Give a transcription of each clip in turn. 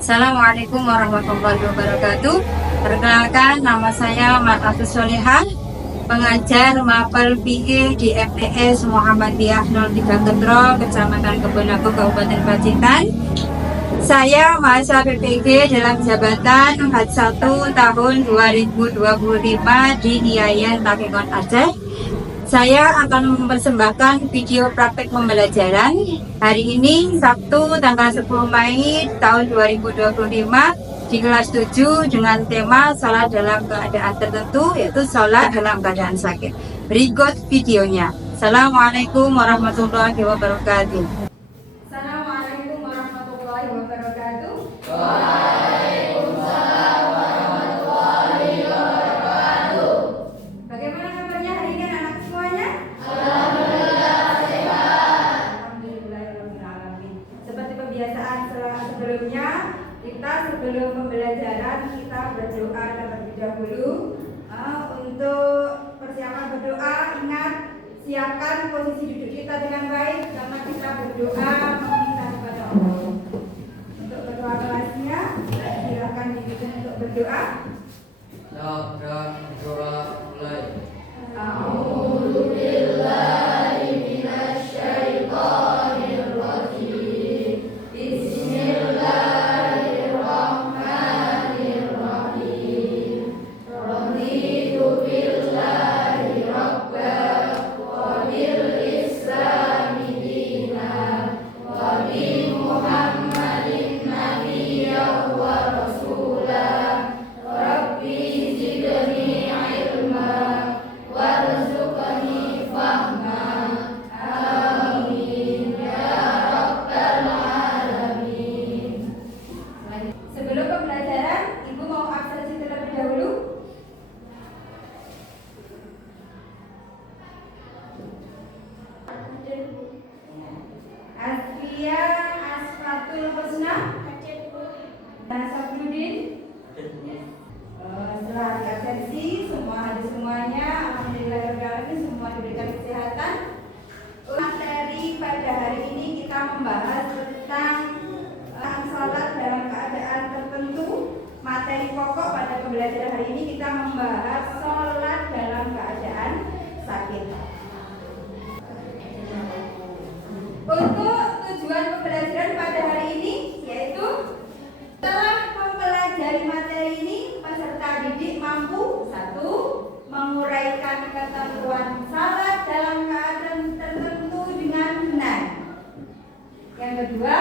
Assalamualaikum warahmatullahi wabarakatuh. Perkenalkan, nama saya Matatus Solihah, pengajar MAPEL PI di MTS Muhammadiyah 03 Ketro, Kecamatan Kebonago, Kabupaten Pacitan. Saya mahasiswa PPG dalam jabatan H1 tahun 2025 di IAIN Takengon Aceh. Saya akan mempersembahkan video praktek pembelajaran hari ini Sabtu tanggal 10 Mei tahun 2025 di kelas 7 dengan tema sholat dalam keadaan tertentu, yaitu sholat dalam keadaan sakit. Berikut videonya. Assalamualaikum warahmatullahi wabarakatuh. Assalamualaikum warahmatullahi wabarakatuh. Bagaimana kabarnya hari ini anak semuanya? Alhamdulillahirrahmanirrahim. Seperti kebiasaan sebelumnya, kita sebelum pembelajaran kita berdoa terlebih dahulu. Untuk persiapan berdoa, ingat siapkan posisi duduk kita dengan baik karena kita berdoa meminta kepada Allah. Untuk berdoa kelasnya, silakan dipimpin untuk berdoa. Dan doa mulai. Sebelum pembelajaran, Ibu mau absensi terlebih dahulu. Asfia Asfatul Husna, Nasabudin. Setelah absensi, semua hadir semuanya. Alhamdulillah semua diberikan kesehatan. Materi pada hari ini kita membahas tentang salat dalam keadaan tertentu. Materi pokok pada pembelajaran hari ini kita membahas sholat dalam keadaan sakit. Untuk tujuan pembelajaran pada hari ini yaitu setelah mempelajari materi ini, peserta didik mampu: 1. Menguraikan ketentuan salat dalam keadaan tertentu dengan benar. Yang kedua,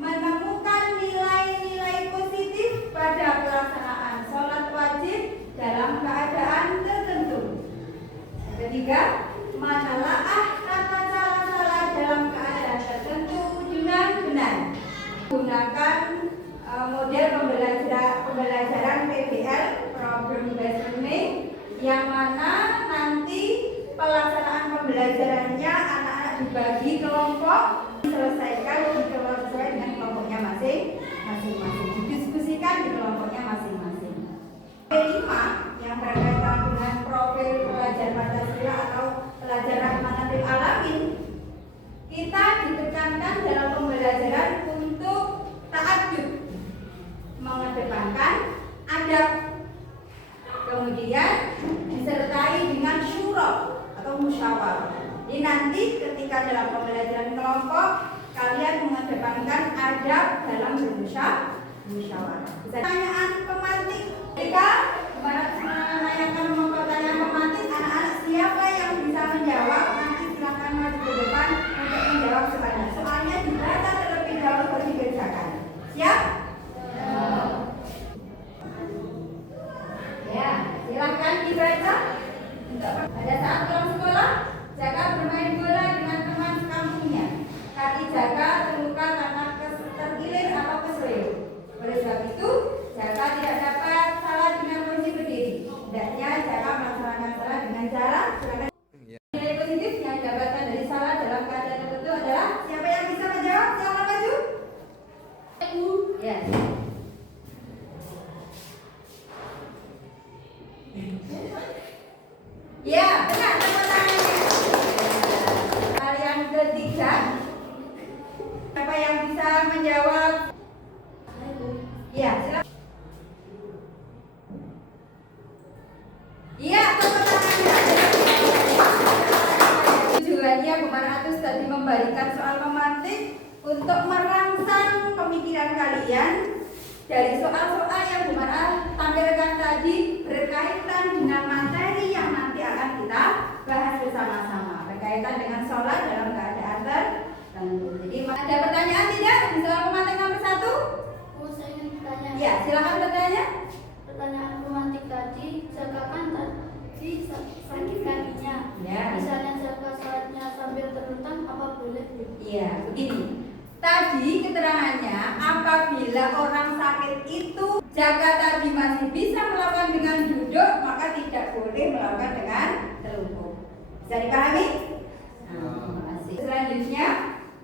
menemukan nilai-nilai positif pada pelaksanaan sholat wajib dalam keadaan tertentu. Yang ketiga, menelaah tata cara sholat dalam keadaan tertentu dengan benar. Gunakan model pembelajaran PBL (Problem Based Learning), yang mana nanti pelaksanaan pembelajarannya anak-anak dibagi kelompok, diselesaikan sesuai dengan kelompoknya masing-masing, didiskusikan di kelompoknya masing-masing. P5 yang berkaitan dengan profil pelajar Pancasila atau pelajar Rahmanatil Alamin, kita ditekankan dalam pembelajaran untuk ta'addub, mengedepankan adab, kemudian disertai dengan syura atau musyawarah. Jadi nanti ketika dalam pembelajaran kelompok kalian mengedepankan adab dalam bermusyawarah. Pertanyaan pemantik. Jika menanyakan pertanyaan pemantik, anak-anak siapa yang bisa menjawab? Nanti silakan maju ke depan untuk menjawab sebanyak. Soalnya dibaca terlebih dahulu baru dikerjakan. Siap? Ya, silakan dibaca. Pada saat pulang sekolah, jaga bermain bola dengan teman kampungnya. Kaki jaga terluka karena tergilir atau keseleo. Oleh sebab itu, jaga tidak dapat salah dengan posisi berdiri. Hendaknya jaga melaksanakan salah dengan cara nilai positif yang didapatkan dari salah dalam keadaan tertentu adalah. Siapa yang bisa menjawab? Silakan maju. Ya. Ya, benar, tepuk tangannya. Yang ketiga, siapa yang bisa menjawab? Iya, silakan. Iya, tepuk tangannya. Tujuannya Bumar Atus tadi membalikan soal memantik untuk merangsang pemikiran kalian dari soal-soal yang Bumar Atus tampilkan tadi berkaitan dengan materi yang nanti akan kita bahas bersama-sama, berkaitan dengan sholat dalam keadaan tertentu. Jadi ada pertanyaan tidak di soal pemantik nomor 1? Saya ingin bertanya. Ya, silakan bertanya. Pertanyaan romantik tadi, zakakan tadi sakit kakinya. Ya. Misalnya zakat sholatnya sambil terlentang, apa boleh? Iya, begini. Tadi keterangannya apabila orang sakit itu zakat tadi masih bisa melakukan dengan duduk, maka tidak boleh melakukan dengan telungkup. Bisa dipahami? Terima kasih. Selanjutnya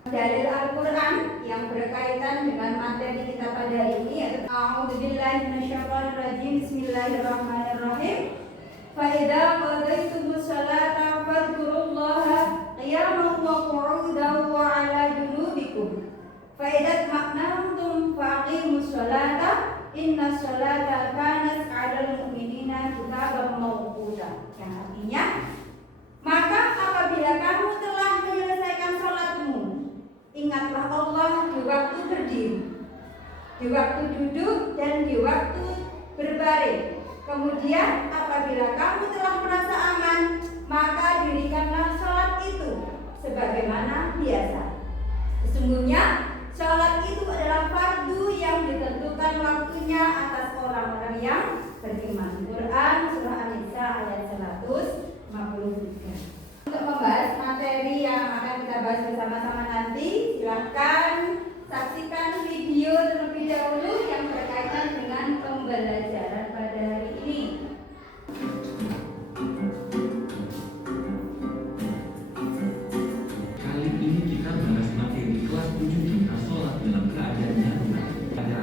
dalil Al-Quran yang berkaitan dengan materi kita pada hari ini yaitu A'udzubillahi minasyaitonirrajim. Bismillahirrahmanirrahim. Fa idza qadaytumus sholata fadhkurullaha qiyaman wa qu'udan wa 'ala junubikum. Fa idza tma'nantum faqimus sholata innas sholata kanat 'alal mu'minina kitaban mawquta. Yang artinya, maka apabila kamu telah menyelesaikan sholatmu, ingatlah Allah di waktu berdiri, di waktu duduk, dan di waktu berbaring. Kemudian apabila kamu telah merasa aman, maka dirikanlah sholat itu sebagaimana biasa. Sesungguhnya sholat itu adalah fardu yang ditentukan waktunya atas orang-orang yang beriman. Quran surah An-Nisa ayat 153. Untuk membahas materi yang akan kita bahas bersama-sama nanti, silahkan saksikan video terlebih dahulu yang berkaitan dengan pembelajaran pada hari ini. Kali ini kita bahas materi kelas 7 tentang sholat dalam keadaan darurat.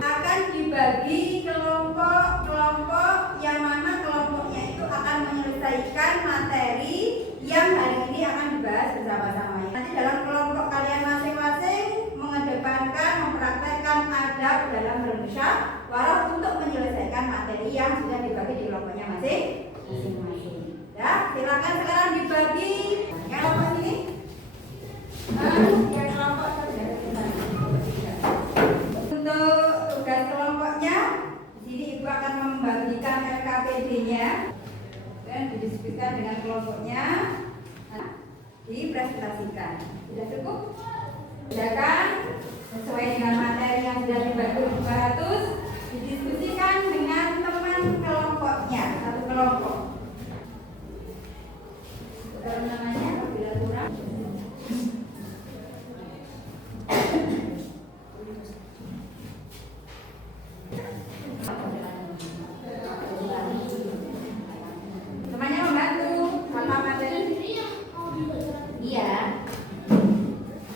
Akan dibagi kelompok-kelompok yang mana kelompoknya itu akan menyelesaikan materi yang hari ini akan dibahas bersama-sama. Nanti dalam kelompok kalian masing-masing mengedepankan, mempraktekkan adab dalam bermusyawarah untuk menyelesaikan materi yang sudah dibagi di kelompoknya masing-masing. Ya, silakan sekarang dibagi. Yang kelompok ini, yang kelompok untuk tugas kelompoknya, di sini ibu akan membagikan LKPD-nya dan didiskusikan dengan kelompoknya, dipresentasikan. Sudah cukup? Sudah kan? Sesuai dengan materi yang sudah dibagi 200, didiskusikan dengan teman kelompoknya, satu kelompok. Kalau namanya apabila kurang. Temannya membantu apa materi? Iya.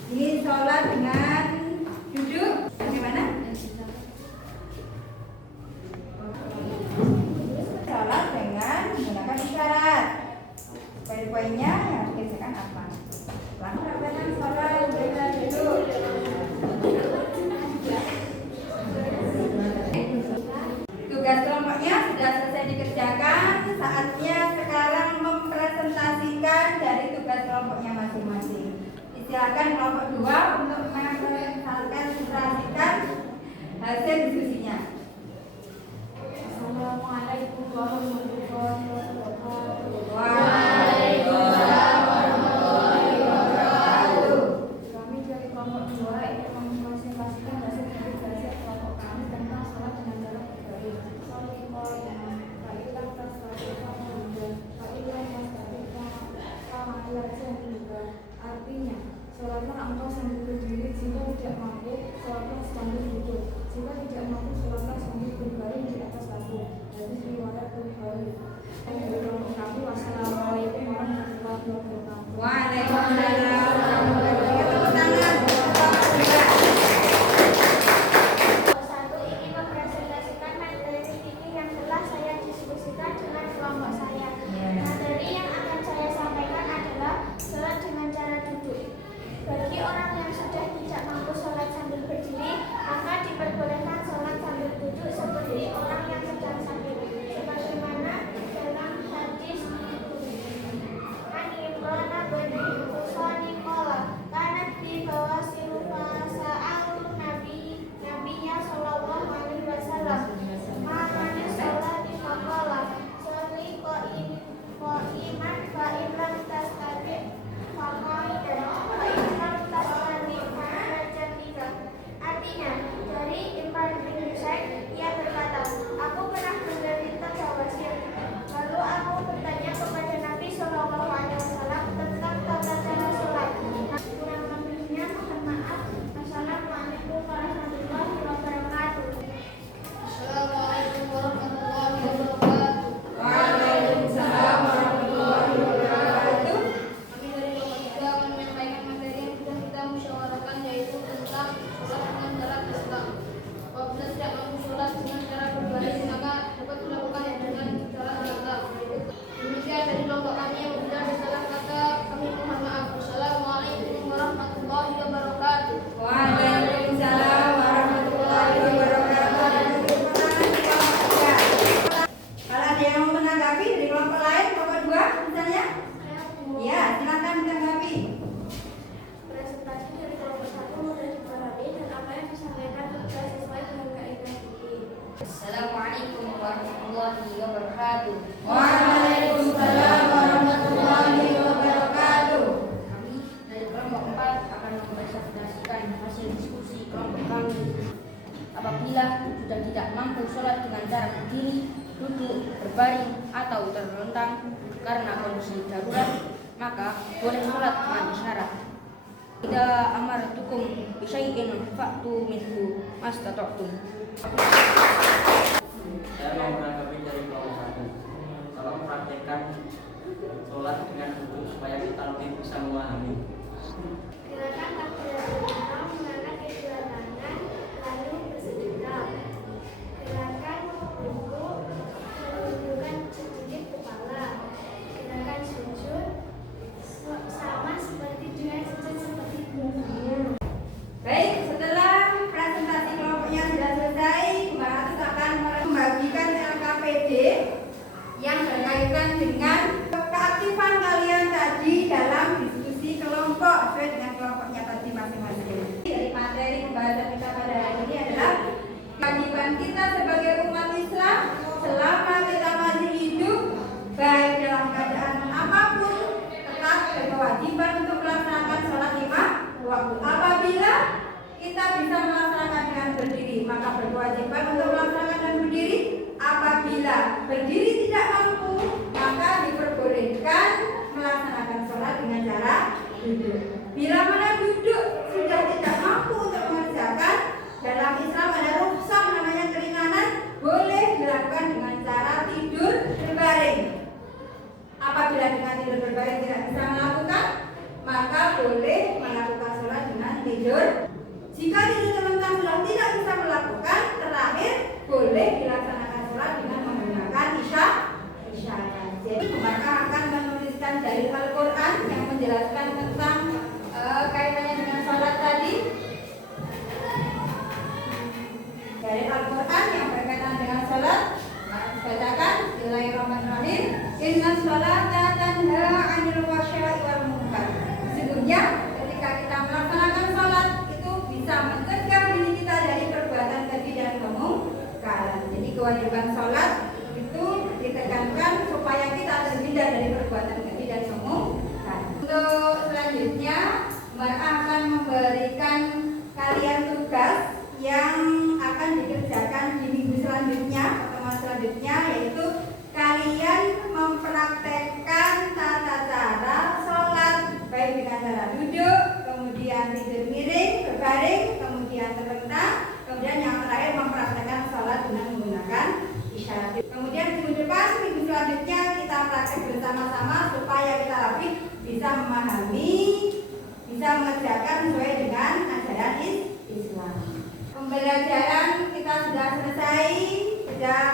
Ini sholat dengan duduk bagaimana? Sholat dengan menggunakan isyarat. Poin-poinnya yang dikerjakan apa? Lakukan sholat dengan duduk. Tugas kelompoknya sudah selesai dikerjakan. Saatnya sekarang mempresentasikan dari tugas kelompoknya masing-masing. Silakan kelompok 2 untuk wabarakatuh. Waalaikumsalam warahmatullahi wabarakatuh. Kami dari kelompok 4 akan mempresentasikan hasil diskusi kelompok kami. Apabila sudah tidak mampu sholat dengan cara berdiri, duduk, berbaring, atau terlentang karena kondisi darurat, maka boleh sholat dengan isyarat. Idza amartukum bisyai'in fa'tu minhu mastata'tum. Saya mau menanggapi dari kelompok 1. Tolong praktekkan sholat dengan duduk supaya kita lebih bisa memahami. Gerakan takbiratul ihram mengangkat kedua tangan lalu bersujud. Gerakan rukuk menundukkan sedikit kepala. Gerakan sujud sama seperti dengan sujud seperti bunyinya. Baik, setelah presentasi kelompoknya sudah selesai, Mbak Atus akan membagikan LKPD yang berkaitan dengan keaktifan kalian tadi dalam diskusi kelompok sesuai dengan kelompoknya tadi masing-masing. Dari materi pembahasan kita pada hari ini adalah kewajiban kita sebagai umat Islam selama kita masih hidup, baik dalam keadaan apapun, tetap berkewajiban untuk melaksanakan sholat 5 waktu. Apabila kita bisa melaksanakan dengan berdiri, maka berkewajiban untuk melaksanakan dengan berdiri. Apabila berdiri tidak mampu, maka diperbolehkan melaksanakan sholat dengan cara duduk. Bila mana duduk sudah tidak mampu untuk mengerjakan, dalam Islam ada rukhsah namanya keringanan, boleh dilakukan dengan cara tidur berbaring. Apabila dengan tidur berbaring tidak bisa melakukan, maka boleh melakukan sholat dengan tidur. Jika tidur terlentang sudah tidak bisa melakukan, terakhir boleh dilaksanakan sholat dengan menggunakan isyarat. Jadi maka akan menuliskan dari Al-Quran yang menjelaskan tentang kaitannya dengan sholat tadi. Dari Al-Quran yang berkaitan dengan sholat, bacakan Bismillahirrahmanirrahim. Inna sholata tanha 'anil fahsya'i wal munkar. Sesungguhnya ketika kita melaksanakan sholat itu bisa mencegah diri kita dari perbuatan keji dan kemungkaran. Jadi kewajiban sholat itu ditekankan supaya kita terhindar dari perbuatan keji dan kemungkaran. Untuk selanjutnya, Mbak akan memberikan kalian tugas yang akan dikerjakan di minggu selanjutnya, pertemuan selanjutnya, yaitu kalian mempraktekkan tata cara sholat, baik dengan cara duduk, kemudian tidur miring, berbaring, kemudian terlentang, kemudian yang terakhir mempraktekkan sholat dengan menggunakan isyarat. Kemudian minggu depan, minggu selanjutnya kita praktek bersama-sama supaya kita lebih bisa memahami, bisa mengerjakan sesuai dengan ajaran Islam. Pembelajaran kita sudah selesai, sudah